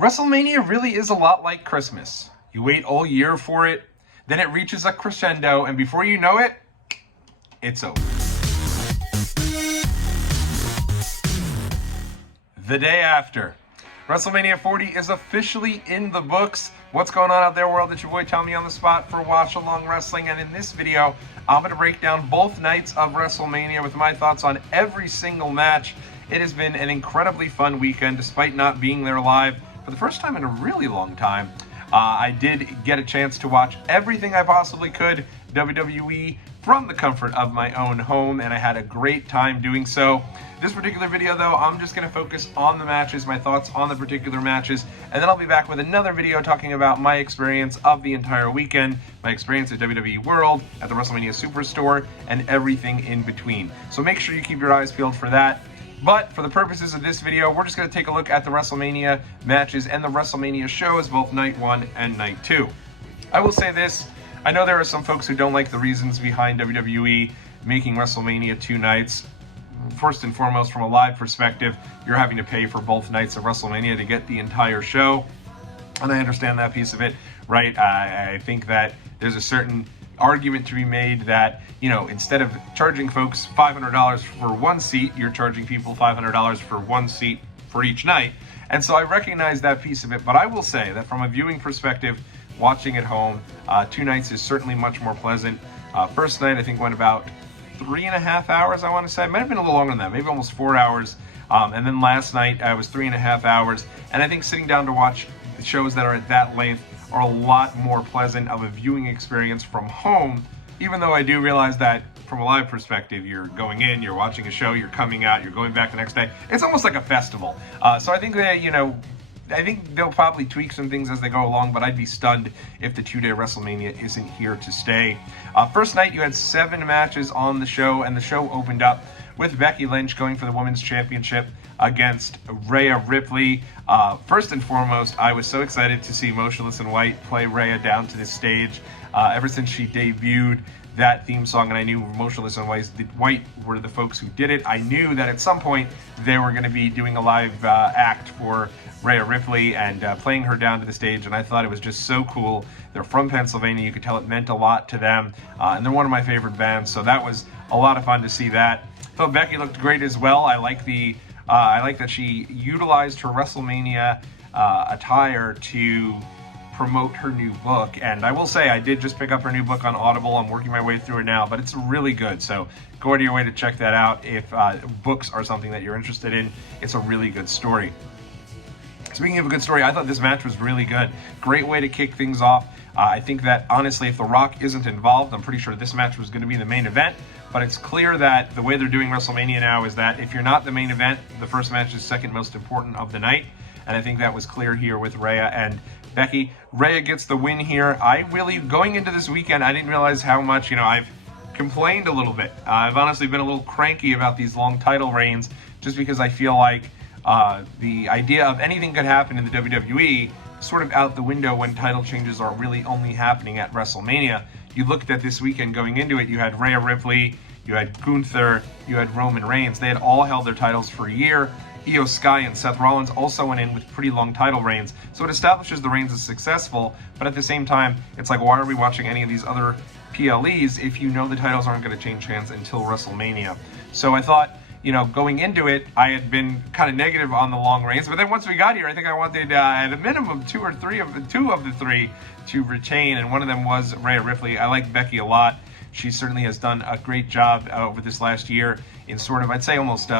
WrestleMania really is a lot like Christmas. You wait all year for it, then it reaches a crescendo, and before you know it, it's over. The day after, WrestleMania 40 is officially in the books. What's going on out there, world? It's your boy Tommy on the spot for Watch Along Wrestling, and in this video, I'm going to break down both nights of WrestleMania with my thoughts on every single match. It has been an incredibly fun weekend, despite not being there live for the first time in a really long time. I did get a chance to watch everything I possibly could, WWE, from the comfort of my own home, and I had a great time doing so. This particular video, though, I'm just going to focus on the matches, my thoughts on the particular matches, and then I'll be back with another video talking about my experience of the entire weekend, my experience at WWE World, at the WrestleMania Superstore, and everything in between. So make sure you keep your eyes peeled for that. But for the purposes of this video, we're just going to take a look at the WrestleMania matches and the WrestleMania shows, both night 1 and night 2. I will say this, I know there are some folks who don't like the reasons behind WWE making WrestleMania 2 nights. First and foremost, from a live perspective, you're having to pay for both nights of WrestleMania to get the entire show. And I understand that piece of it, right? I think that there's a certain argument to be made that, you know, instead of charging folks $500 for one seat, you're charging people $500 for one seat for each night. And so I recognize that piece of it, but I will say that from a viewing perspective, watching at home, 2 nights is certainly much more pleasant. First night, I think, went about 3.5 hours, I want to say. It might have been a little longer than that, maybe almost 4 hours. And then last night, was 3.5 hours. And I think sitting down to watch the shows that are at that length are a lot more pleasant of a viewing experience from home, even though I do realize that from a live perspective, you're going in, you're watching a show, you're coming out, you're going back the next day. It's almost like a festival. So I think that, you know, I think they'll probably tweak some things as they go along, but I'd be stunned if the 2-day WrestleMania isn't here to stay. First night, you had 7 matches on the show, and the show opened up with Becky Lynch going for the Women's Championship against Rhea Ripley. First and foremost, I was so excited to see Motionless in White play Rhea down to this stage. Ever since she debuted that theme song, and I knew Motionless in White were the folks who did it, I knew that at some point they were going to be doing a live act for Rhea Ripley and playing her down to the stage, and I thought it was just so cool. They're from Pennsylvania, you could tell it meant a lot to them, and they're one of my favorite bands, so that was a lot of fun to see that. I thought Becky looked great as well. I like that she utilized her WrestleMania attire to promote her new book, and I will say I did just pick up her new book on Audible. I'm working my way through it now, but it's really good, so go out of your way to check that out if books are something that you're interested in. It's a really good story. Speaking of a good story, I thought this match was really good. Great way to kick things off. I think that, honestly, if The Rock isn't involved, I'm pretty sure this match was going to be the main event, but it's clear that the way they're doing WrestleMania now is that if you're not the main event, the first match is second most important of the night, and I think that was clear here with Rhea and Becky. Rhea gets the win here. Going into this weekend, I didn't realize how much, I've complained a little bit. I've honestly been a little cranky about these long title reigns, just because I feel like the idea of anything could happen in the WWE is sort of out the window when title changes are really only happening at WrestleMania. You looked at this weekend going into it, you had Rhea Ripley, you had Gunther, you had Roman Reigns. They had all held their titles for a year. Io Sky and Seth Rollins also went in with pretty long title reigns, so it establishes the reigns as successful, but at the same time, it's like, why are we watching any of these other PLEs if you know the titles aren't going to change hands until WrestleMania? So I thought, going into it, I had been kind of negative on the long reigns, but then once we got here, I think I wanted at a minimum two of the three to retain, and one of them was Rhea Ripley. I like Becky a lot. She certainly has done a great job over this last year in sort of, I'd say almost,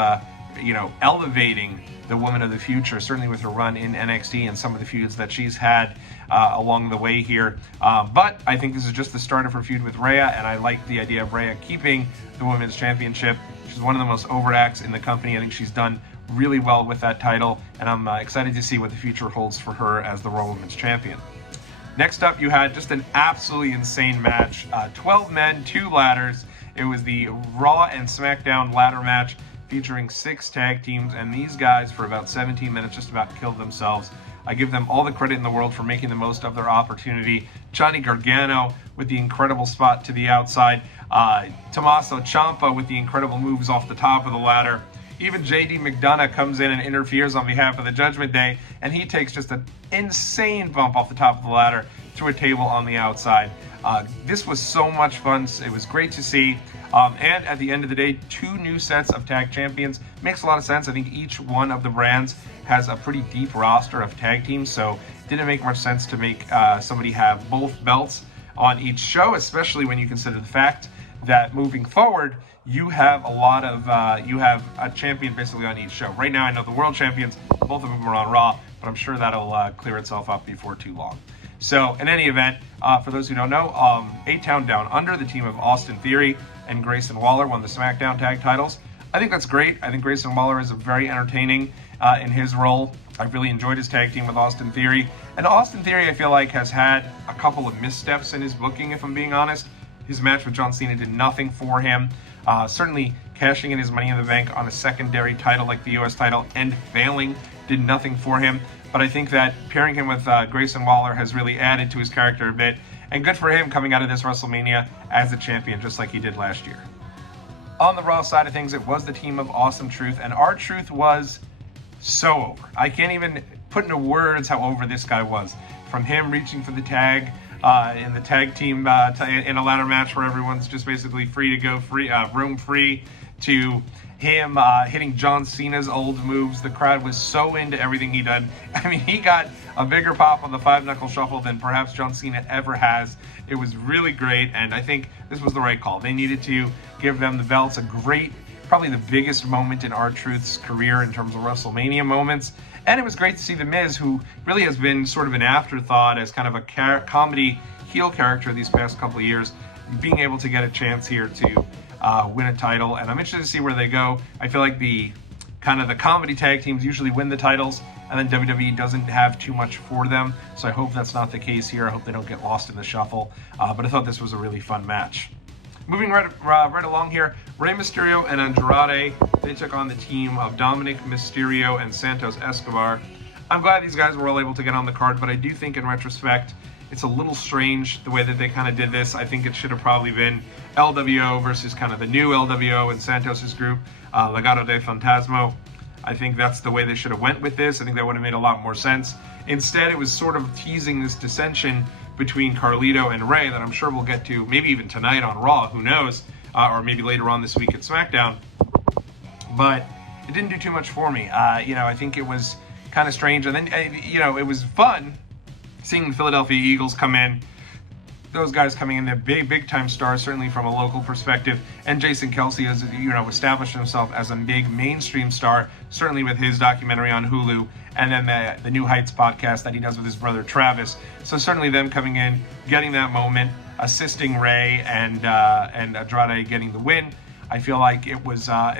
elevating the woman of the future, certainly with her run in NXT and some of the feuds that she's had along the way here. But I think this is just the start of her feud with Rhea, and I like the idea of Rhea keeping the Women's Championship. She's one of the most over acts in the company. I think she's done really well with that title, and I'm excited to see what the future holds for her as the Raw Women's Champion. Next up, you had just an absolutely insane match. 12 men, 2 ladders. It was the Raw and SmackDown ladder match featuring 6 tag teams, and these guys for about 17 minutes just about killed themselves. I give them all the credit in the world for making the most of their opportunity. Johnny Gargano with the incredible spot to the outside. Tommaso Ciampa with the incredible moves off the top of the ladder. Even JD McDonough comes in and interferes on behalf of the Judgment Day, and he takes just an insane bump off the top of the ladder to a table on the outside. This was so much fun. It was great to see. And at the end of the day, 2 new sets of tag champions makes a lot of sense. I think each one of the brands has a pretty deep roster of tag teams, so it didn't make much sense to make somebody have both belts on each show, especially when you consider the fact that moving forward, you have you have a champion basically on each show. Right now, I know the world champions, both of them are on Raw, but I'm sure that'll clear itself up before too long. So, in any event, for those who don't know, 8-Town Down Under, the team of Austin Theory and Grayson Waller won the SmackDown tag titles. I think that's great. I think Grayson Waller is very entertaining in his role. I've really enjoyed his tag team with Austin Theory. And Austin Theory, I feel like, has had a couple of missteps in his booking, if I'm being honest. His match with John Cena did nothing for him. Certainly, cashing in his Money in the Bank on a secondary title like the U.S. title and failing did nothing for him. But I think that pairing him with Grayson Waller has really added to his character a bit. And good for him coming out of this WrestleMania as a champion, just like he did last year. On the Raw side of things, it was the team of Awesome Truth, and R-Truth was so over. I can't even put into words how over this guy was. From him reaching for the tag in the tag team in a ladder match where everyone's just basically free to go, room free, to him hitting John Cena's old moves. The crowd was so into everything he did. I mean, he got a bigger pop on the 5-knuckle shuffle than perhaps John Cena ever has. It was really great, and I think this was the right call. They needed to give them the belts. A great, probably the biggest moment in R-Truth's career in terms of WrestleMania moments. And it was great to see The Miz, who really has been sort of an afterthought as kind of a comedy heel character these past couple of years, being able to get a chance here to win a title. And I'm interested to see where they go. I feel like the comedy tag teams usually win the titles, and then WWE doesn't have too much for them. So I hope that's not the case here. I hope they don't get lost in the shuffle. But I thought this was a really fun match. Moving right along here, Rey Mysterio and Andrade, they took on the team of Dominic Mysterio and Santos Escobar. I'm glad these guys were all able to get on the card, but I do think in retrospect, it's a little strange the way that they kind of did this. I think it should have probably been LWO versus kind of the new LWO and Santos's group, Legado de Fantasma. I think that's the way they should have went with this. I think that would have made a lot more sense. Instead, it was sort of teasing this dissension between Carlito and Rey that I'm sure we'll get to maybe even tonight on Raw, who knows, or maybe later on this week at SmackDown. But it didn't do too much for me. I think it was kind of strange. And then, it was fun seeing the Philadelphia Eagles come in. Those guys coming in, they're big time stars, certainly from a local perspective. And Jason Kelce has, established himself as a big mainstream star, certainly with his documentary on Hulu, and then the New Heights podcast that he does with his brother Travis. So certainly them coming in, getting that moment, assisting Rey and Andrade getting the win. I feel like it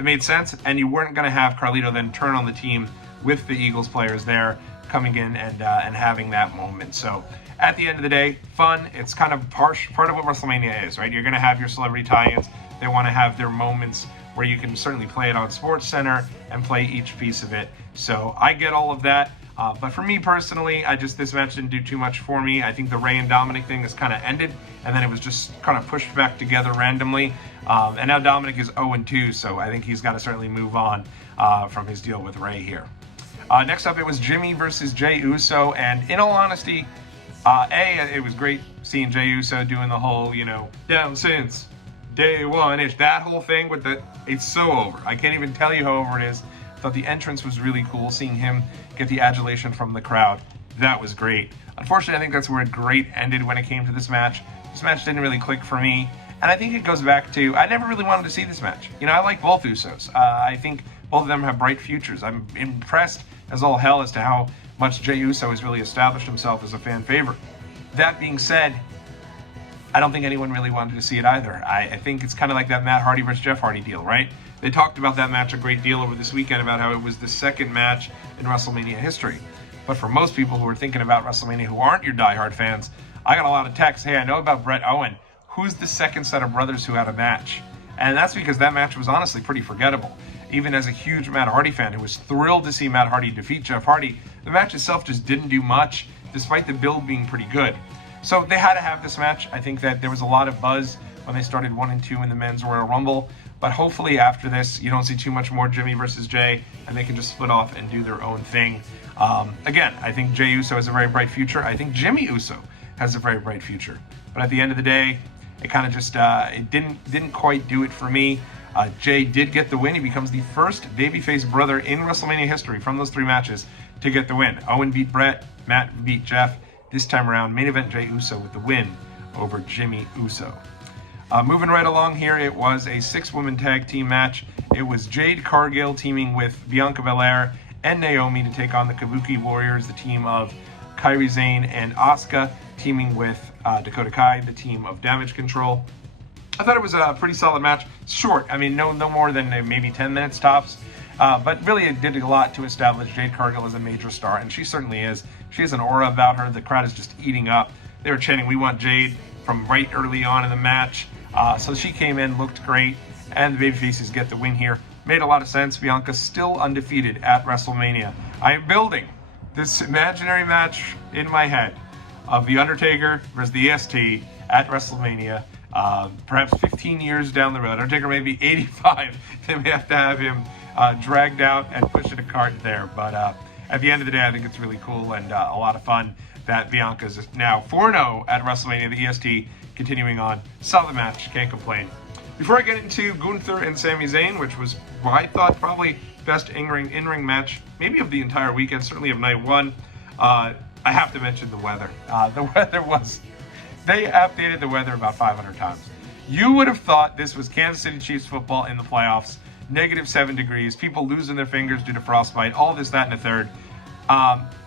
made sense, and you weren't going to have Carlito then turn on the team with the Eagles players there coming in and having that moment. So at the end of the day, fun. It's kind of part of what WrestleMania is, right? You're going to have your celebrity tie-ins. They want to have their moments where you can certainly play it on SportsCenter and play each piece of it. So I get all of that. But for me personally, this match didn't do too much for me. I think the Rey and Dominic thing has kind of ended, and then it was just kind of pushed back together randomly. And now Dominic is 0-2, so I think he's got to certainly move on from his deal with Rey here. Next up, it was Jimmy versus Jey Uso, and in all honesty, it was great seeing Jey Uso doing the whole, down since day one-ish. That whole thing it's so over. I can't even tell you how over it is. I thought the entrance was really cool, seeing him get the adulation from the crowd. That was great. Unfortunately, I think that's where great ended when it came to this match. This match didn't really click for me, and I think it goes back to, I never really wanted to see this match. I like both Usos. I think both of them have bright futures. I'm impressed as all hell as to how much Jey Uso has really established himself as a fan favorite. That being said, I don't think anyone really wanted to see it either. I think it's kind of like that Matt Hardy versus Jeff Hardy deal, right? They talked about that match a great deal over this weekend about how it was the second match in WrestleMania history. But for most people who are thinking about WrestleMania who aren't your diehard fans, I got a lot of texts. Hey, I know about Bret Owen. Who's the second set of brothers who had a match? And that's because that match was honestly pretty forgettable. Even as a huge Matt Hardy fan who was thrilled to see Matt Hardy defeat Jeff Hardy, the match itself just didn't do much, despite the build being pretty good. So they had to have this match. I think that there was a lot of buzz when they started 1 and 2 in the Men's Royal Rumble, But hopefully after this, you don't see too much more Jimmy versus Jay, and they can just split off and do their own thing. Again, I think Jey Uso has a very bright future. I think Jimmy Uso has a very bright future. But at the end of the day, it kind of just it didn't quite do it for me. Jay did get the win. He becomes the first babyface brother in WrestleMania history from those 3 matches to get the win. Owen beat Brett, Matt beat Jeff. This time around, main event Jey Uso with the win over Jimmy Uso. Moving right along here, it was a 6-woman tag team match. It was Jade Cargill teaming with Bianca Belair and Naomi to take on the Kabuki Warriors, the team of Kairi Sane and Asuka, teaming with Dakota Kai, the team of Damage Control. I thought it was a pretty solid match. Short, I mean, no more than maybe 10 minutes tops. But really, it did a lot to establish Jade Cargill as a major star, and she certainly is. She has an aura about her. The crowd is just eating up. They were chanting, "We want Jade," from right early on in the match. So she came in, looked great, and the babyfaces get the win here. Made a lot of sense. Bianca's still undefeated at WrestleMania. I am building this imaginary match in my head of The Undertaker versus the EST at WrestleMania. Perhaps 15 years down the road. Undertaker may be 85. They may have to have him dragged out and pushed in a cart there. But at the end of the day, I think it's really cool and a lot of fun that Bianca's now 4-0 at WrestleMania, the EST, continuing on. Solid match, can't complain. Before I get into Gunther and Sami Zayn, which was, well, I thought, probably best in-ring match, maybe of the entire weekend, certainly of night 1, I have to mention the weather. The weather was... They updated the weather about 500 times. You would have thought this was Kansas City Chiefs football in the playoffs. -7 degrees, people losing their fingers due to frostbite, all this, that, and a third.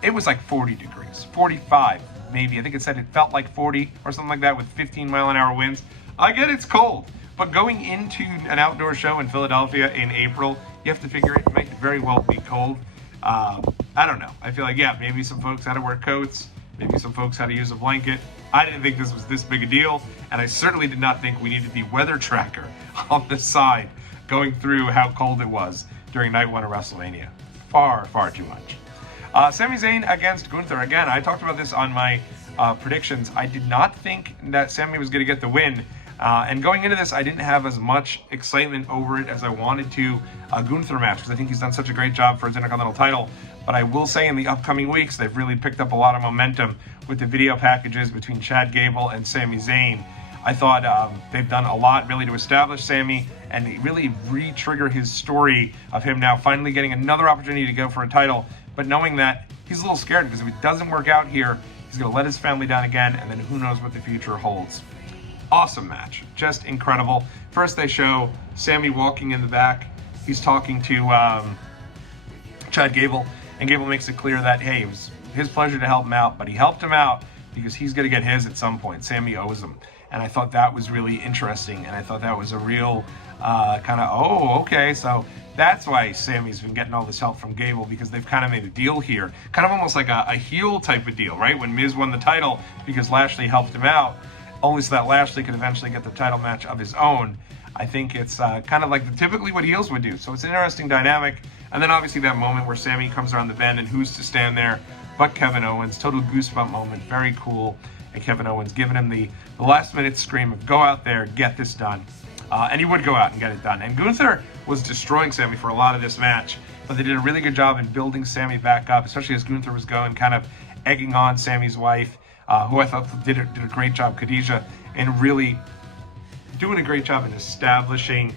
It was like 40 degrees, 45 maybe. I think it said it felt like 40 or something like that with 15-mile-an-hour winds. I get it's cold, but going into an outdoor show in Philadelphia in April, you have to figure it might very well be cold. I don't know. I feel like, yeah, maybe some folks had to wear coats. Maybe some folks had to use a blanket. I didn't think this was this big a deal, and I certainly did not think we needed the weather tracker on the side going through how cold it was during night 1 of WrestleMania. Far, far too much. Sami Zayn against Gunther. Again, I talked about this on my predictions. I did not think that Sami was going to get the win. And going into this, I didn't have as much excitement over it as I wanted to Gunther match, because I think he's done such a great job for his Intercontinental title. But I will say in the upcoming weeks, they've really picked up a lot of momentum with the video packages between Chad Gable and Sami Zayn. I thought they've done a lot really to establish Sami and really re-trigger his story of him now finally getting another opportunity to go for a title, but knowing that he's a little scared because if it doesn't work out here, he's going to let his family down again, and then who knows what the future holds. Awesome match. Just incredible. First they show Sami walking in the back. He's talking to Chad Gable, and Gable makes it clear that, hey, it was his pleasure to help him out, but he helped him out because he's going to get his at some point. Sami owes him. And I thought that was really interesting, and I thought that was a real kind of, oh, okay, so that's why Sami's been getting all this help from Gable, because they've kind of made a deal here. Kind of almost like a heel type of deal, right? When Miz won the title because Lashley helped him out, only so that Lashley could eventually get the title match of his own. I think it's kind of like typically what heels would do. So it's an interesting dynamic. And then obviously that moment where Sami comes around the bend and who's to stand there but Kevin Owens. Total goosebump moment. Very cool. And Kevin Owens giving him the last minute scream of go out there, get this done. And he would go out and get it done. And Gunther was destroying Sami for a lot of this match. But they did a really good job in building Sami back up, especially as Gunther was going, kind of egging on Sami's wife, who I thought did a great job, Khadijah, and really doing a great job in establishing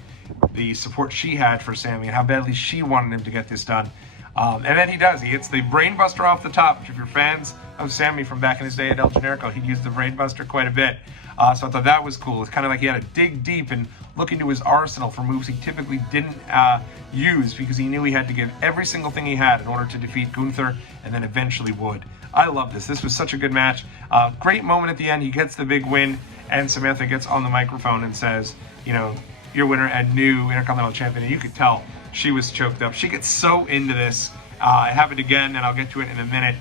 the support she had for Sami and how badly she wanted him to get this done. And then he does. He hits the brainbuster off the top, which if you're fans of Sami from back in his day at El Generico, he'd use the brainbuster quite a bit. So I thought that was cool. It's kind of like he had to dig deep and look into his arsenal for moves he typically didn't use, because he knew he had to give every single thing he had in order to defeat Gunther, and then eventually would. I love this. This was such a good match. Great moment at the end. He gets the big win, and Samantha gets on the microphone and says, you know, your winner and new Intercontinental Champion. And you could tell she was choked up. She gets so into this. It happened again, and I'll get to it in a minute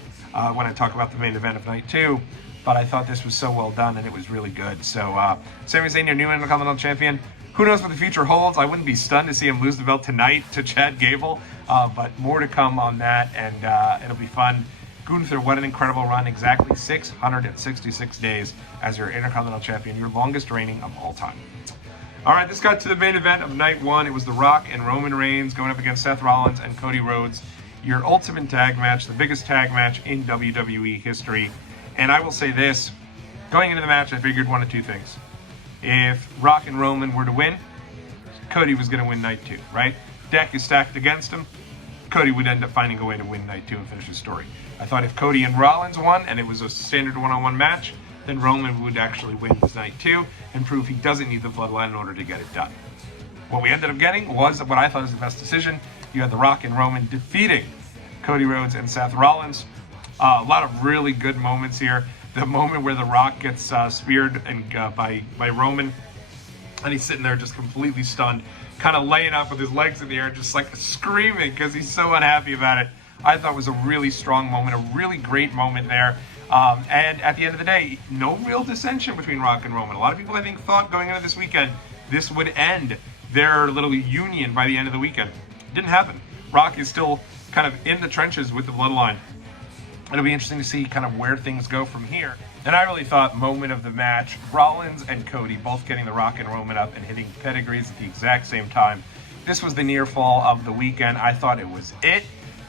when I talk about the main event of night 2. But I thought this was so well done, and it was really good. So, Sami Zayn, your new Intercontinental Champion. Who knows what the future holds? I wouldn't be stunned to see him lose the belt tonight to Chad Gable. But more to come on that, and it'll be fun. Gunther, what an incredible run. Exactly 666 days as your Intercontinental Champion, your longest reigning of all time. All right, this got to the main event of night one. It was The Rock and Roman Reigns going up against Seth Rollins and Cody Rhodes. Your ultimate tag match, the biggest tag match in WWE history. And I will say this, going into the match, I figured one of two things. If Rock and Roman were to win, Cody was going to win night two, right? Deck is stacked against him. Cody would end up finding a way to win night two and finish the story. I thought if Cody and Rollins won and it was a standard one-on-one match, then Roman would actually win this night two and prove he doesn't need the bloodline in order to get it done. What we ended up getting was what I thought was the best decision. You had The Rock and Roman defeating Cody Rhodes and Seth Rollins. A lot of really good moments here. The moment where The Rock gets speared by Roman, and he's sitting there just completely stunned, kind of laying up with his legs in the air, just like screaming because he's so unhappy about it. I thought it was a really strong moment, a really great moment there. And at the end of the day, no real dissension between Rock and Roman. A lot of people, I think, thought going into this weekend, this would end their little union by the end of the weekend. Didn't happen. Rock is still kind of in the trenches with the bloodline. It'll be interesting to see kind of where things go from here. And I really thought moment of the match, Rollins and Cody both getting The Rock and Roman up and hitting pedigrees at the exact same time. This was the near fall of the weekend. I thought it was it.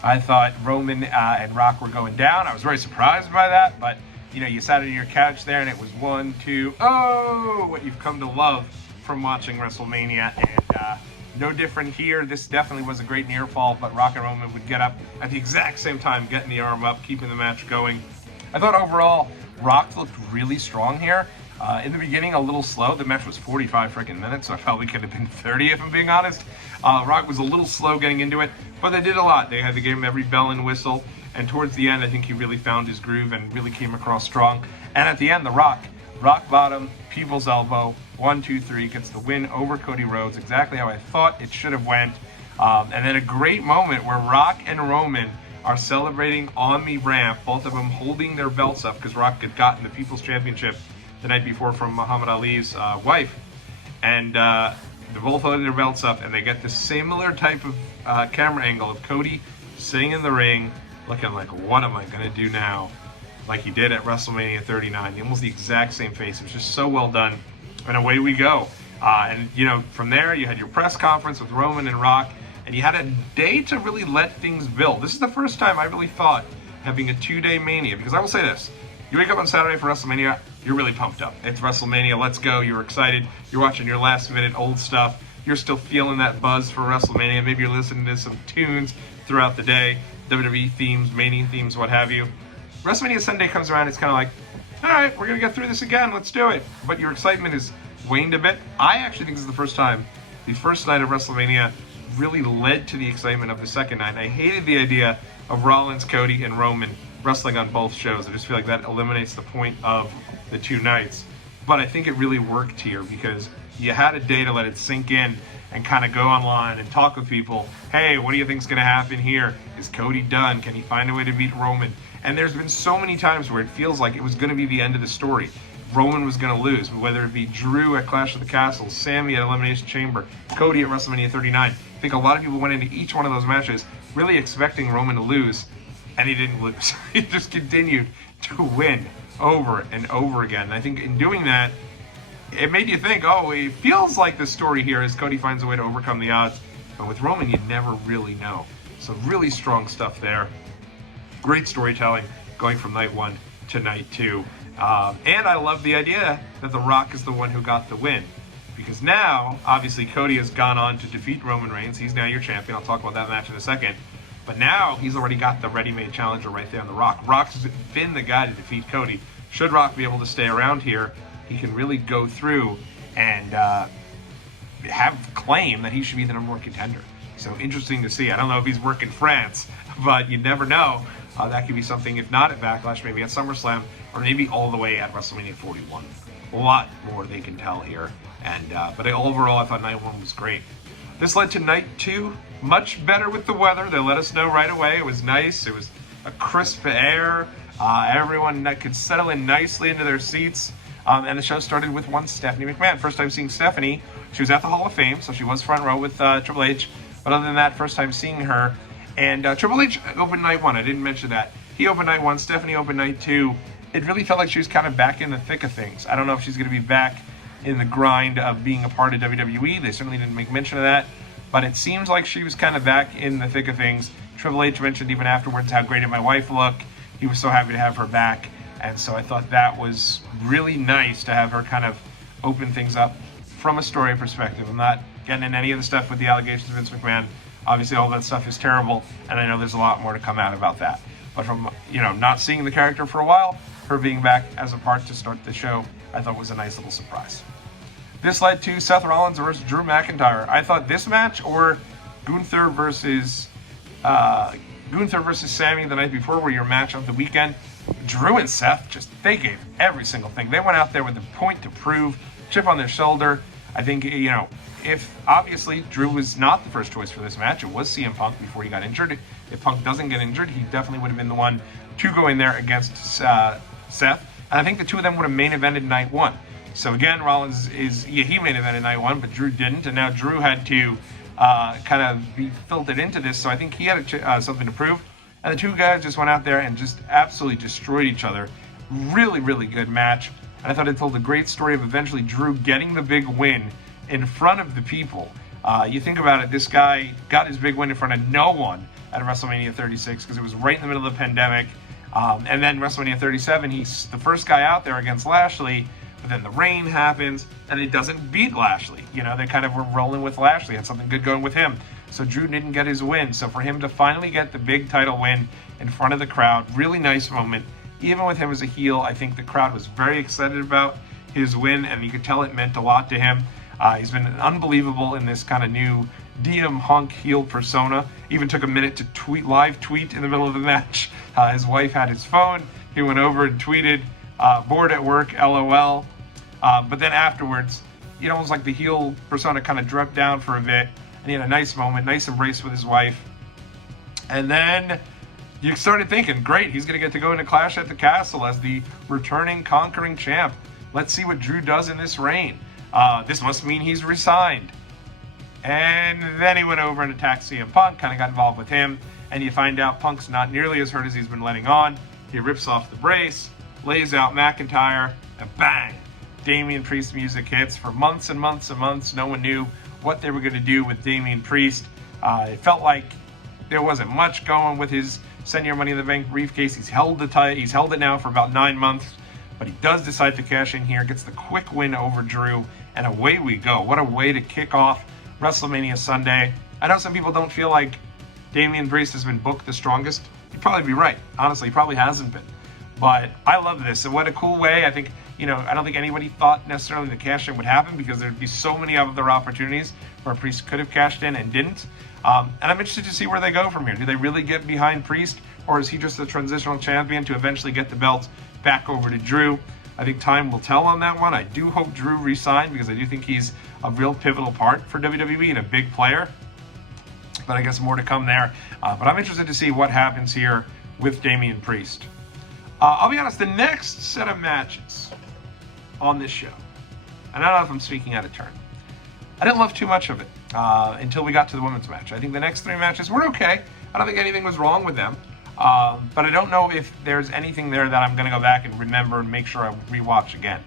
I thought Roman and Rock were going down. I was very surprised by that, but you know, you sat on your couch there and it was 1, 2, oh, what you've come to love from watching WrestleMania. And no different here. This definitely was a great near fall, but Rock and Roman would get up at the exact same time, getting the arm up, keeping the match going. I thought overall, Rock looked really strong here. In the beginning, a little slow. The match was 45 freaking minutes, so I probably could have been 30 if I'm being honest. Rock was a little slow getting into it, but they did a lot. They gave him every bell and whistle, and towards the end, I think he really found his groove and really came across strong. And at the end, The Rock bottom, people's elbow, 1, 2, 3, gets the win over Cody Rhodes, exactly how I thought it should have went. And then a great moment where Rock and Roman are celebrating on the ramp, both of them holding their belts up because Rock had gotten the People's Championship the night before from Muhammad Ali's wife. And they're both holding their belts up, and they get this similar type of camera angle of Cody sitting in the ring, looking like, what am I going to do now? Like he did at WrestleMania 39. Almost the exact same face. It was just so well done. And away we go. And, you know, from there, you had your press conference with Roman and Rock, and you had a day to really let things build. This is the first time I really thought having a 2-day Mania, because I will say this. You wake up on Saturday for WrestleMania, you're really pumped up. It's WrestleMania, let's go, you're excited. You're watching your last minute old stuff. You're still feeling that buzz for WrestleMania. Maybe you're listening to some tunes throughout the day, WWE themes, Mania themes, what have you. WrestleMania Sunday comes around, it's kind of like, all right, we're going to get through this again, let's do it. But your excitement is waned a bit. I actually think this is the first time the first night of WrestleMania really led to the excitement of the second night. I hated the idea of Rollins, Cody, and Roman wrestling on both shows. I just feel like that eliminates the point of the 2 nights. But I think it really worked here because you had a day to let it sink in and kind of go online and talk with people. Hey, what do you think's going to happen here? Is Cody done? Can he find a way to beat Roman? And there's been so many times where it feels like it was going to be the end of the story. Roman was going to lose, whether it be Drew at Clash of the Castle, Sami at Elimination Chamber, Cody at WrestleMania 39. I think a lot of people went into each one of those matches really expecting Roman to lose, and he didn't lose. He just continued to win over and over again. And I think in doing that, it made you think, oh, it feels like the story here is Cody finds a way to overcome the odds. But with Roman, you never really know. So really strong stuff there. Great storytelling going from night 1 to night 2. And I love the idea that The Rock is the one who got the win. Because now, obviously, Cody has gone on to defeat Roman Reigns. He's now your champion. I'll talk about that match in a second. But now, he's already got the ready-made challenger right there on The Rock. Rock's been the guy to defeat Cody. Should Rock be able to stay around here, he can really go through and have claim that he should be the #1 contender. So interesting to see. I don't know if he's working France, but you never know. That could be something, if not at Backlash, maybe at SummerSlam, or maybe all the way at WrestleMania 41. A lot more they can tell here. And but overall, I thought night 1 was great. This led to night 2, much better with the weather. They let us know right away. It was nice. It was a crisp air. Everyone that could settle in nicely into their seats. And the show started with one Stephanie McMahon. First time seeing Stephanie. She was at the Hall of Fame, so she was front row with Triple H. But other than that, first time seeing her. And Triple H opened night 1. I didn't mention that. He opened night 1. Stephanie opened night 2. It really felt like she was kind of back in the thick of things. I don't know if she's going to be back in the grind of being a part of WWE. They certainly didn't make mention of that, but it seems like she was kind of back in the thick of things. Triple H mentioned even afterwards how great did my wife look. He was so happy to have her back, and so I thought that was really nice to have her kind of open things up from a story perspective. I'm not getting in any of the stuff with the allegations of Vince McMahon. Obviously, all that stuff is terrible, and I know there's a lot more to come out about that. But from, not seeing the character for a while, her being back as a part to start the show, I thought was a nice little surprise. This led to Seth Rollins versus Drew McIntyre. I thought this match, or Gunther versus Sammy the night before, were your match of the weekend. Drew and Seth, they gave every single thing. They went out there with a point to prove, chip on their shoulder. I think, if obviously Drew was not the first choice for this match, it was CM Punk before he got injured. If Punk doesn't get injured, he definitely would have been the one to go in there against Seth. And I think the two of them would have main evented night one. So again, Rollins he main evented night one, but Drew didn't. And now Drew had to kind of be filtered into this. So I think he had something to prove. And the two guys just went out there and just absolutely destroyed each other. Really, really good match. And I thought it told a great story of eventually Drew getting the big win in front of the people. You think about it, this guy got his big win in front of no one at WrestleMania 36 because it was right in the middle of the pandemic. And then WrestleMania 37, he's the first guy out there against Lashley, but then the rain happens and it doesn't beat Lashley. They kind of were rolling with Lashley, had something good going with him. So Drew didn't get his win. So for him to finally get the big title win in front of the crowd, really nice moment. Even with him as a heel, I think the crowd was very excited about his win, and you could tell it meant a lot to him. He's been unbelievable in this kind of new DM Hunk heel persona. Even took a minute to live tweet in the middle of the match. His wife had his phone. He went over and tweeted, bored at work, LOL. But then afterwards, it was like the heel persona kind of dropped down for a bit, and he had a nice moment, nice embrace with his wife. And then you started thinking, great, he's going to get to go into Clash at the Castle as the returning conquering champ. Let's see what Drew does in this reign. This must mean he's resigned. And then he went over and attacked CM Punk, kind of got involved with him, and you find out Punk's not nearly as hurt as he's been letting on. He rips off the brace, lays out McIntyre, and bang! Damian Priest music hits. For months and months and months, no one knew what they were going to do with Damian Priest. It felt like there wasn't much going with his Senior Money in the Bank briefcase. He's held it now for about 9 months, but he does decide to cash in here, gets the quick win over Drew, and away we go. What a way to kick off WrestleMania Sunday. I know some people don't feel like Damian Priest has been booked the strongest. You'd probably be right. Honestly, he probably hasn't been. But I love this, and what a cool way. I think, I don't think anybody thought necessarily the cash-in would happen because there'd be so many other opportunities where Priest could have cashed in and didn't. And I'm interested to see where they go from here. Do they really get behind Priest, or is he just a transitional champion to eventually get the belt back over to Drew? I think time will tell on that one. I do hope Drew re-signed because I do think he's a real pivotal part for WWE and a big player. But I guess more to come there. But I'm interested to see what happens here with Damian Priest. I'll be honest, the next set of matches on this show, and I don't know if I'm speaking out of turn, I didn't love too much of it until we got to the women's match. I think the next 3 matches were okay. I don't think anything was wrong with them. But I don't know if there's anything there that I'm going to go back and remember and make sure I rewatch again.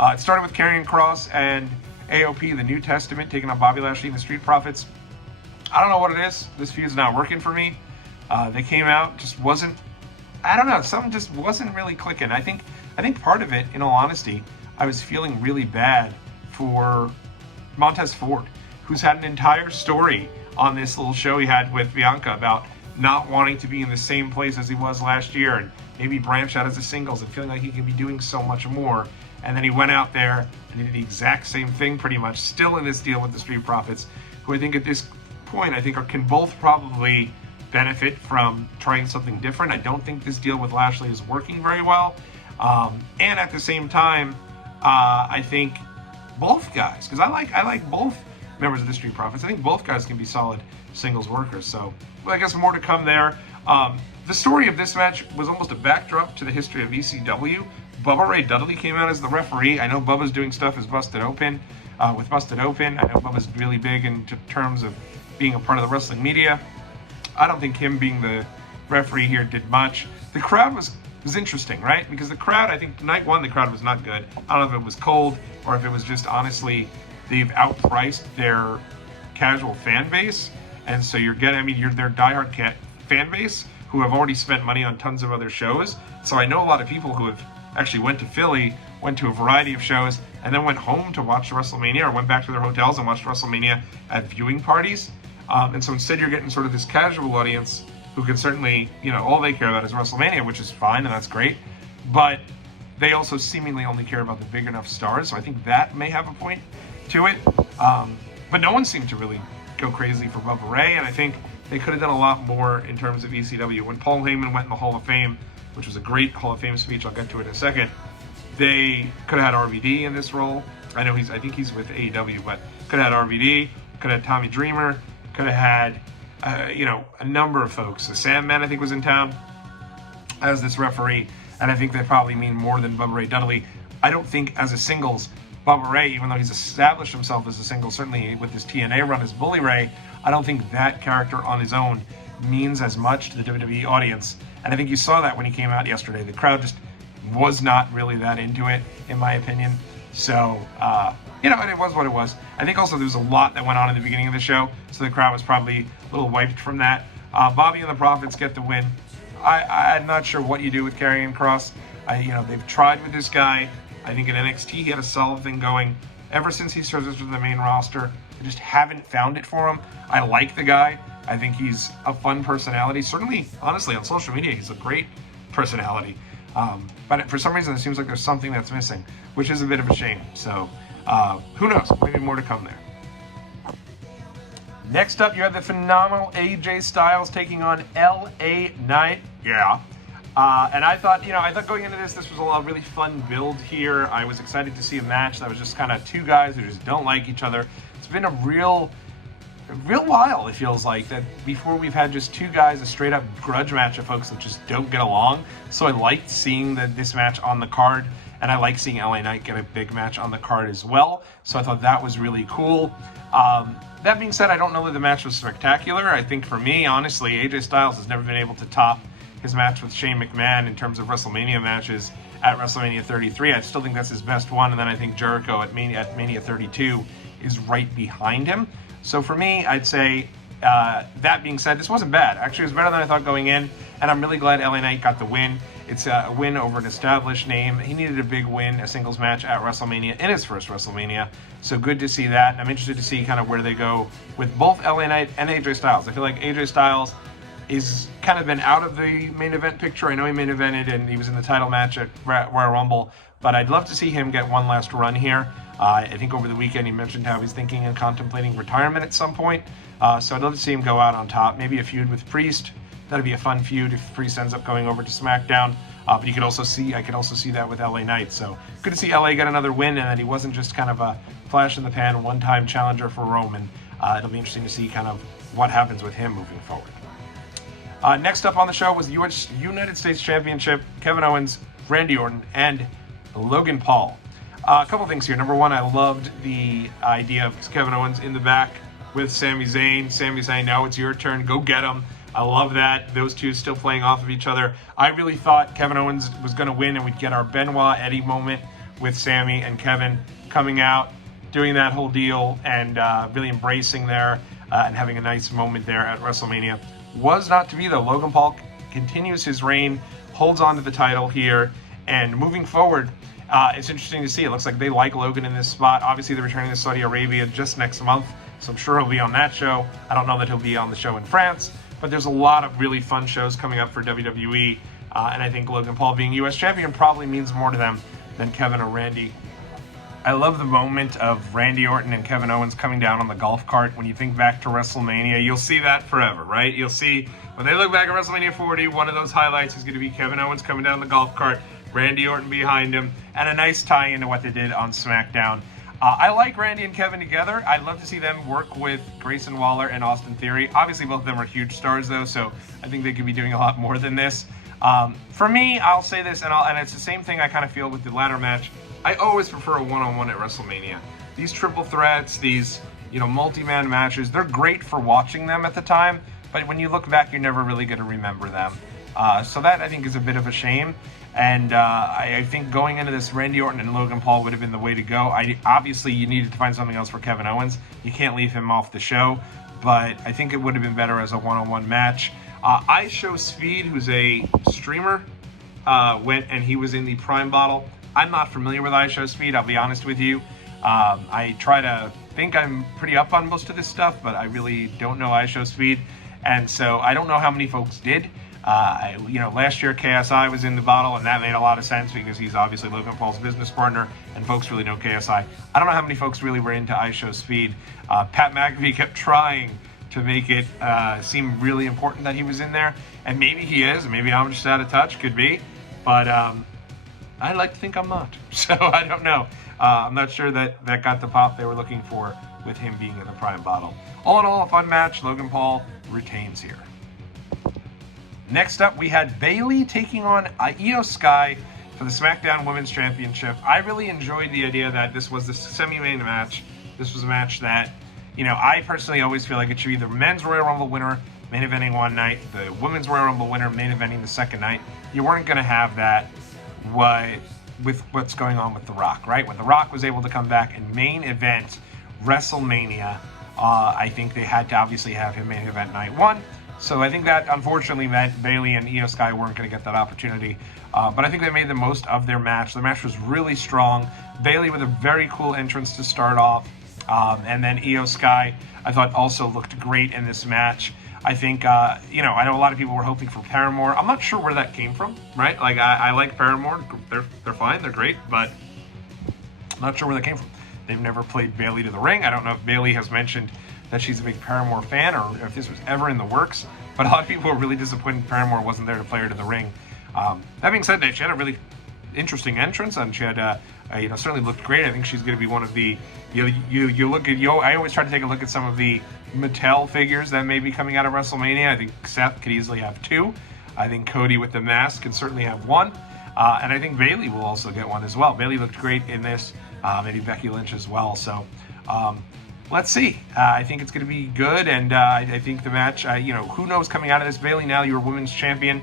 It started with Karrion Kross and AOP, the New Testament, taking on Bobby Lashley and the Street Profits. I don't know what it is. This feud's not working for me. They came out, just wasn't, I don't know, something just wasn't really clicking. I think part of it, in all honesty, I was feeling really bad for Montez Ford, who's had an entire story on this little show he had with Bianca about not wanting to be in the same place as he was last year and maybe branch out as a singles and feeling like he can be doing so much more. And then he went out there and he did the exact same thing pretty much, still in this deal with the Street Profits, who I think at this point, can both probably benefit from trying something different. I don't think this deal with Lashley is working very well. And at the same time, I think both guys, because I like both members of the Street Profits. I think both guys can be solid singles workers. So, well, I guess more to come there. The story of this match was almost a backdrop to the history of ECW. Bubba Ray Dudley came out as the referee. I know Bubba's doing stuff as Busted Open, with Busted Open. I know Bubba's really big in terms of being a part of the wrestling media. I don't think him being the referee here did much. The crowd was was interesting, right? Because the crowd, I think night one, the crowd was not good. I don't know if it was cold or if it was just honestly they've outpriced their casual fan base, and so you're their diehard fan base who have already spent money on tons of other shows. So I know a lot of people who have actually went to Philly, went to a variety of shows, and then went home to watch WrestleMania, or went back to their hotels and watched WrestleMania at viewing parties. And so instead you're getting sort of this casual audience who can certainly, all they care about is WrestleMania, which is fine, and that's great. But they also seemingly only care about the big enough stars, so I think that may have a point to it. But no one seemed to really go crazy for Bubba Ray, and I think they could have done a lot more in terms of ECW. When Paul Heyman went in the Hall of Fame, which was a great Hall of Fame speech, I'll get to it in a second, they could have had RVD in this role. I think he's with AEW, but could have had RVD, could have had Tommy Dreamer, could have had, a number of folks. The Sandman, I think, was in town as this referee, and I think they probably mean more than Bubba Ray Dudley. I don't think as a singles, Bubba Ray, even though he's established himself as a single, certainly with his TNA run as Bully Ray, I don't think that character on his own means as much to the WWE audience. And I think you saw that when he came out yesterday. The crowd just was not really that into it, in my opinion. So, and it was what it was. I think also there was a lot that went on in the beginning of the show, so the crowd was probably a little wiped from that. Bobby and the Profits get the win. I'm not sure what you do with Karrion Kross. They've tried with this guy. I think in NXT he had a solid thing going. Ever since he started with the main roster, I just haven't found it for him. I like the guy. I think he's a fun personality. Certainly, honestly, on social media, he's a great personality. But for some reason, it seems like there's something that's missing, which is a bit of a shame. So, who knows? Maybe more to come there. Next up, you have the phenomenal AJ Styles taking on LA Knight. Yeah. And I thought going into this was a really fun build here. I was excited to see a match that was just kind of two guys who just don't like each other. It's been a real while, it feels like, that before we've had just two guys, a straight up grudge match of folks that just don't get along. So I liked seeing this match on the card, and I like seeing LA Knight get a big match on the card as well. So I thought that was really cool. That being said, I don't know that the match was spectacular. I think for me, honestly, AJ Styles has never been able to top his match with Shane McMahon in terms of WrestleMania matches at WrestleMania 33. I still think that's his best one, and then I think Jericho at Mania 32 is right behind him. So for me, I'd say, that being said, this wasn't bad. Actually, it was better than I thought going in, and I'm really glad LA Knight got the win. It's a win over an established name. He needed a big win, a singles match at WrestleMania, in his first WrestleMania. So good to see that, and I'm interested to see kind of where they go with both LA Knight and AJ Styles. I feel like AJ Styles is kind of been out of the main event picture. I know he main evented and he was in the title match at Royal Rumble, but I'd love to see him get one last run here. I think over the weekend he mentioned how he's thinking and contemplating retirement at some point. So I'd love to see him go out on top. Maybe a feud with Priest. That'd be a fun feud if Priest ends up going over to SmackDown. But I could also see that with LA Knight. So good to see LA get another win, and that he wasn't just kind of a flash in the pan, one-time challenger for Roman. It'll be interesting to see kind of what happens with him moving forward. Next up on the show was the United States Championship, Kevin Owens, Randy Orton, and Logan Paul. A couple things here. Number one, I loved the idea of Kevin Owens in the back with Sami Zayn. Sami saying, now it's your turn, go get him. I love that. Those two still playing off of each other. I really thought Kevin Owens was going to win and we'd get our Benoit Eddie moment with Sami and Kevin coming out, doing that whole deal, and really embracing there and having a nice moment there at WrestleMania. Was not to be, though. Logan Paul continues his reign, holds on to the title here, and moving forward, it's interesting to see. It looks like they like Logan in this spot. Obviously, they're returning to Saudi Arabia just next month, so I'm sure he'll be on that show. I don't know that he'll be on the show in France, but there's a lot of really fun shows coming up for WWE, and I think Logan Paul being U.S. champion probably means more to them than Kevin or Randy. I love the moment of Randy Orton and Kevin Owens coming down on the golf cart. When you think back to WrestleMania, you'll see that forever, right? You'll see, when they look back at WrestleMania 40, one of those highlights is going to be Kevin Owens coming down the golf cart, Randy Orton behind him, and a nice tie into what they did on SmackDown. I like Randy and Kevin together. I'd love to see them work with Grayson Waller and Austin Theory. Obviously, both of them are huge stars, though, so I think they could be doing a lot more than this. For me, I'll say this, and it's the same thing I kind of feel with the ladder match. I always prefer a one-on-one at WrestleMania. These triple threats, these multi-man matches, they're great for watching them at the time, but when you look back, you're never really going to remember them. So that, I think, is a bit of a shame. And I think going into this, Randy Orton and Logan Paul would have been the way to go. Obviously, you needed to find something else for Kevin Owens. You can't leave him off the show. But I think it would have been better as a one-on-one match. I Show Speed, who's a streamer, went and he was in the Prime bottle. I'm not familiar with I Show Speed, I'll be honest with you. I try to think I'm pretty up on most of this stuff, but I really don't know I Show Speed. And so I don't know how many folks did. Last year KSI was in the bottle, and that made a lot of sense because he's obviously Logan Paul's business partner, and folks really know KSI. I don't know how many folks really were into I Show Speed. Pat McAfee kept trying to make it seem really important that he was in there, and maybe he is, maybe I'm just out of touch, could be, but I like to think I'm not, so I don't know. I'm not sure that got the pop they were looking for with him being in the Prime bottle. All in all, a fun match. Logan Paul retains here. Next up, we had Bayley taking on Io Sky for the SmackDown Women's Championship. I really enjoyed the idea that this was the semi-main match. This was a match that, I personally always feel like it should be the Men's Royal Rumble winner main eventing one night, the Women's Royal Rumble winner main eventing the second night. You weren't going to have that with what's going on with The Rock, right? When The Rock was able to come back and main event WrestleMania, I think they had to obviously have him main event night one. So I think that unfortunately meant Bayley and Io Sky weren't going to get that opportunity. But I think they made the most of their match. The match was really strong. Bayley with a very cool entrance to start off. And then Io Sky, I thought, also looked great in this match. I think, I know a lot of people were hoping for Paramore. I'm not sure where that came from, right? Like, I like Paramore. They're fine. They're great. But I'm not sure where that came from. They've never played Bayley to the ring. I don't know if Bayley has mentioned that she's a big Paramore fan or if this was ever in the works. But a lot of people were really disappointed Paramore wasn't there to play her to the ring. That being said, she had a really interesting entrance, and she had, certainly looked great. I think she's going to be one of the, I always try to take a look at some of the Mattel figures that may be coming out of WrestleMania. I think Seth could easily have two. I think Cody with the mask can certainly have one. And I think Bayley will also get one as well. Bayley looked great in this. Maybe Becky Lynch as well. So, let's see. I think it's going to be good, and I think the match, who knows coming out of this. Bayley, now you're women's champion,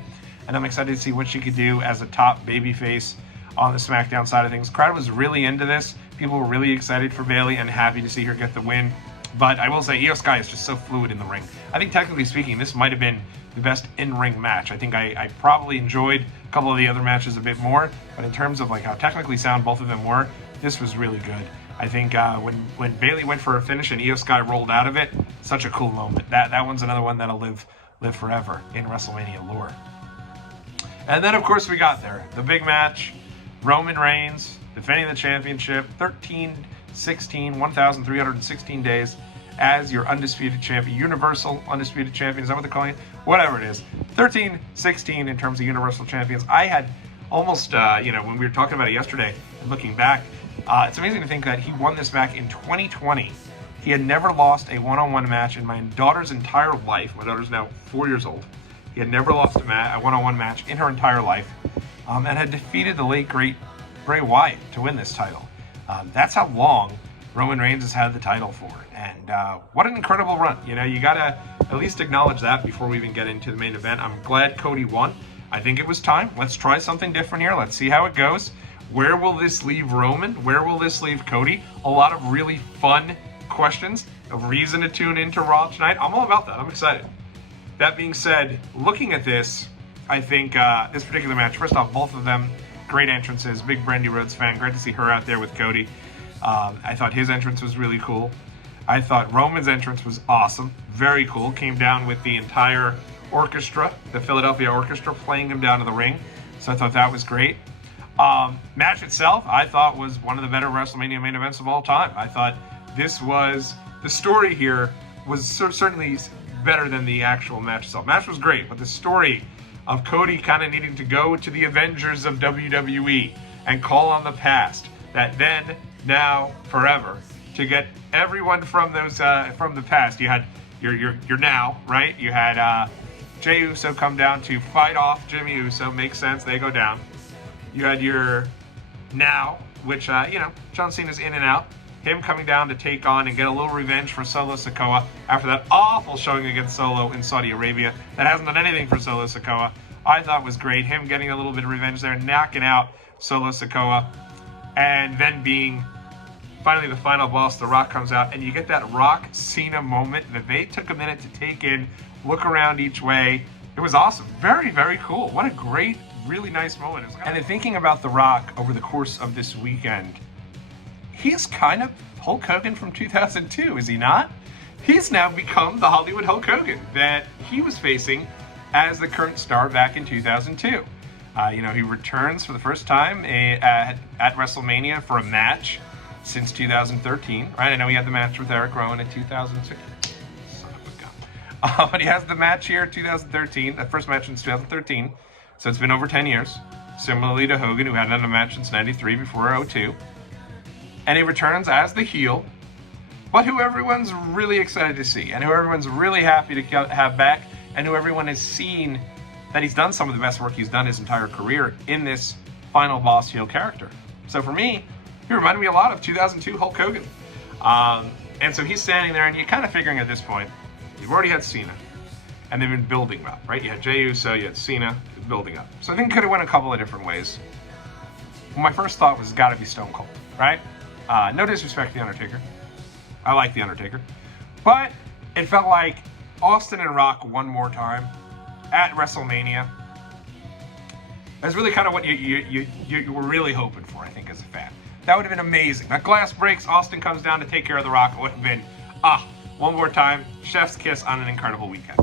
and I'm excited to see what she could do as a top babyface on the SmackDown side of things. Crowd was really into this. People were really excited for Bayley and happy to see her get the win. But I will say, Io Sky is just so fluid in the ring. I think technically speaking, this might have been the best in-ring match. I think I probably enjoyed a couple of the other matches a bit more, but in terms of like how technically sound both of them were, this was really good. I think when Bayley went for a finish and Io Sky rolled out of it, such a cool moment. That one's another one that'll live forever in WrestleMania lore. And then, of course, we got there. The big match, Roman Reigns defending the championship, 1,316 days as your undisputed champion, Universal Undisputed Champion. Is that what they're calling it? Whatever it is. 13-16 in terms of Universal Champions. I had almost, when we were talking about it yesterday and looking back, it's amazing to think that he won this back in 2020. He had never lost a one-on-one match in my daughter's entire life. My daughter's now 4 years old. He had never lost a one-on-one match in her entire life, and had defeated the late, great Bray Wyatt to win this title. That's how long Roman Reigns has had the title for. And what an incredible run. You got to at least acknowledge that before we even get into the main event. I'm glad Cody won. I think it was time. Let's try something different here. Let's see how it goes. Where will this leave Roman? Where will this leave Cody? A lot of really fun questions. A reason to tune into Raw tonight. I'm all about that. I'm excited. That being said, looking at this, I think this particular match, first off, both of them, great entrances. Big Cody Rhodes fan. Great to see her out there with Cody. I thought his entrance was really cool. I thought Roman's entrance was awesome. Very cool. Came down with the entire orchestra, the Philadelphia Orchestra, playing him down to the ring. So I thought that was great. Match itself, I thought was one of the better WrestleMania main events of all time. I thought this was, the story here was certainly better than the actual match itself. Match was great, but the story of Cody kind of needing to go to the Avengers of WWE and call on the past, that then, now, forever, to get everyone from those from the past. You had your now, right? You had Jey Uso come down to fight off Jimmy Uso. Makes sense. They go down. You had your now, which John Cena's in and out. Him coming down to take on and get a little revenge for Solo Sikoa after that awful showing against Solo in Saudi Arabia. That hasn't done anything for Solo Sikoa. I thought was great. Him getting a little bit of revenge there, knocking out Solo Sikoa, and then being finally the final boss. The Rock comes out, and you get that Rock Cena moment that they took a minute to take in, look around each way. It was awesome. Very, very cool. What a great, really nice moment. And then thinking about The Rock over the course of this weekend, he's kind of Hulk Hogan from 2002, is he not? He's now become the Hollywood Hulk Hogan that he was facing as the current star back in 2002. He returns for the first time at WrestleMania for a match since 2013, right? I know he had the match with Eric Rowan in 2006. Son of a gun. But he has the match here in 2013, the first match since 2013. So it's been over 10 years. Similarly to Hogan, who hadn't had a match since 93 before 02. And he returns as the heel, but who everyone's really excited to see, and who everyone's really happy to have back, and who everyone has seen that he's done some of the best work he's done his entire career in this final boss heel character. So for me, he reminded me a lot of 2002 Hulk Hogan. And so he's standing there, and you're kind of figuring at this point, you've already had Cena, and they've been building up, right? You had Jey Uso, you had Cena, building up. So I think it could have went a couple of different ways. My first thought was got to be Stone Cold, right? No disrespect to The Undertaker. I like The Undertaker. But it felt like Austin and Rock one more time at WrestleMania. That's really kind of what you were really hoping for, I think, as a fan. That would have been amazing. That glass breaks, Austin comes down to take care of The Rock. It would have been, one more time, chef's kiss on an incredible weekend.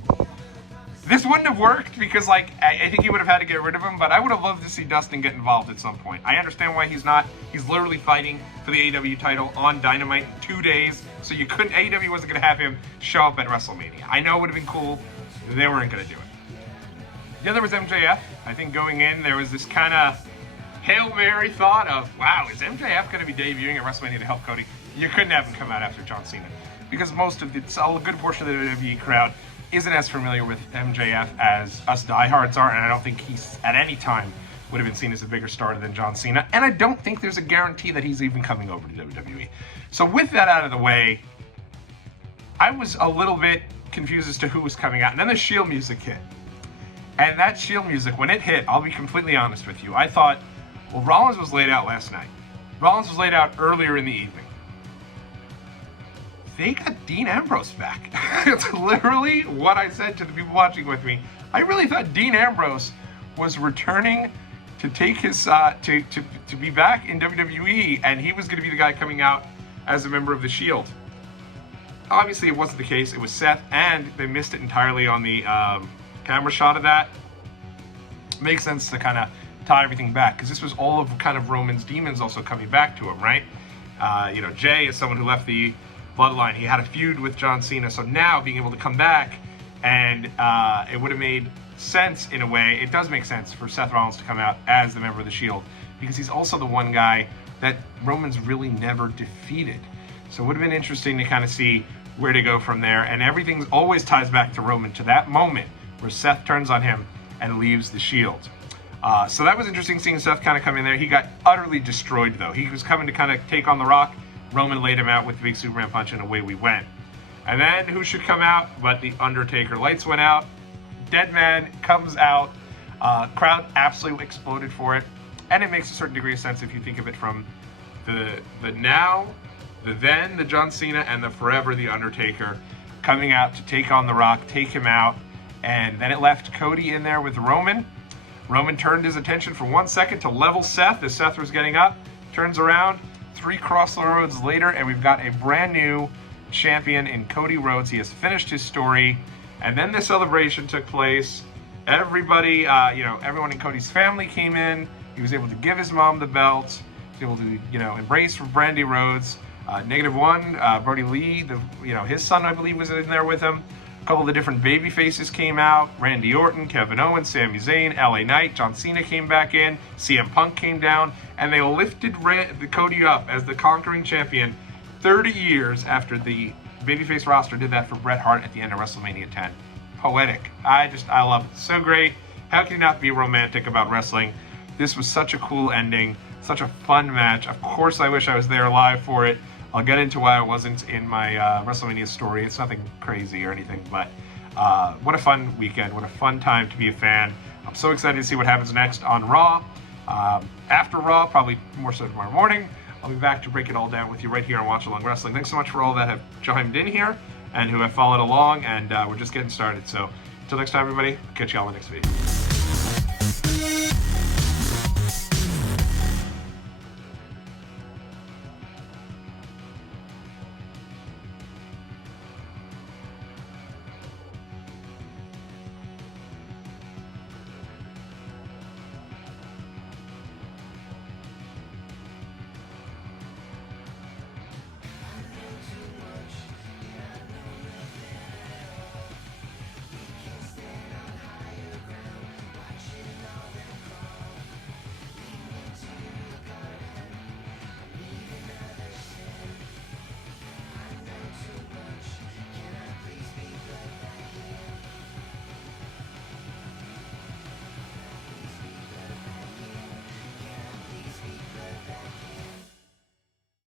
This wouldn't have worked because, I think he would have had to get rid of him, but I would have loved to see Dustin get involved at some point. I understand why he's not. He's literally fighting for the AEW title on Dynamite in 2 days, so AEW wasn't going to have him show up at WrestleMania. I know it would have been cool. They weren't going to do it. The other was MJF. I think going in, there was this kind of Hail Mary thought of, wow, is MJF going to be debuting at WrestleMania to help Cody? You couldn't have him come out after John Cena, because a good portion of the WWE crowd isn't as familiar with MJF as us diehards are, and I don't think he's at any time would have been seen as a bigger star than John Cena, and I don't think there's a guarantee that he's even coming over to WWE. So with that out of the way, I was a little bit confused as to who was coming out, and then the Shield music hit. And that Shield music, when it hit, I'll be completely honest with you, I thought, well, Rollins was laid out last night. Rollins was laid out earlier in the evening. They got Dean Ambrose back. It's literally what I said to the people watching with me. I really thought Dean Ambrose was returning to take his to be back in WWE, and he was going to be the guy coming out as a member of the Shield. Obviously, it wasn't the case. It was Seth, and they missed it entirely on the camera shot of that. Makes sense to kind of tie everything back, because this was all of kind of Roman's demons also coming back to him, right? Jey is someone who left the bloodline. He had a feud with John Cena, so now being able to come back, and it would have made sense in a way. It does make sense for Seth Rollins to come out as the member of the Shield, because he's also the one guy that Roman's really never defeated. So it would have been interesting to kind of see where to go from there, and everything always ties back to Roman, to that moment where Seth turns on him and leaves the Shield. So that was interesting seeing Seth kind of come in there. He got utterly destroyed, though. He was coming to kind of take on The Rock. Roman laid him out with the big Superman punch, and away we went. And then who should come out but The Undertaker? Lights went out. Dead man comes out. Crowd absolutely exploded for it. And it makes a certain degree of sense if you think of it from the now, the then, the John Cena, and the forever The Undertaker coming out to take on The Rock, take him out. And then it left Cody in there with Roman. Roman turned his attention for 1 second to level Seth as Seth was getting up. Turns around. 3 crossroads later, and we've got a brand new champion in Cody Rhodes. He has finished his story, and then the celebration took place. Everybody, everyone in Cody's family came in. He was able to give his mom the belt. He was able to, embrace Brandy Rhodes. -1, Brody Lee, his son, I believe, was in there with him. A couple of the different baby faces came out. Randy Orton, Kevin Owens, Sami Zayn, LA Knight, John Cena came back in. CM Punk came down, and they lifted Cody up as the conquering champion 30 years after the babyface roster did that for Bret Hart at the end of WrestleMania 10. Poetic. I love it. So great. How can you not be romantic about wrestling? This was such a cool ending, such a fun match. Of course, I wish I was there live for it. I'll get into why I wasn't in my WrestleMania story. It's nothing crazy or anything, but what a fun weekend. What a fun time to be a fan I'm so excited to see what happens next on Raw. After Raw, probably more so tomorrow morning, I'll be back to break it all down with you right here on Watch Along Wrestling. Thanks so much for all that have chimed in here and who have followed along, and we're just getting started. So until next time, everybody, I'll catch you all in the next video.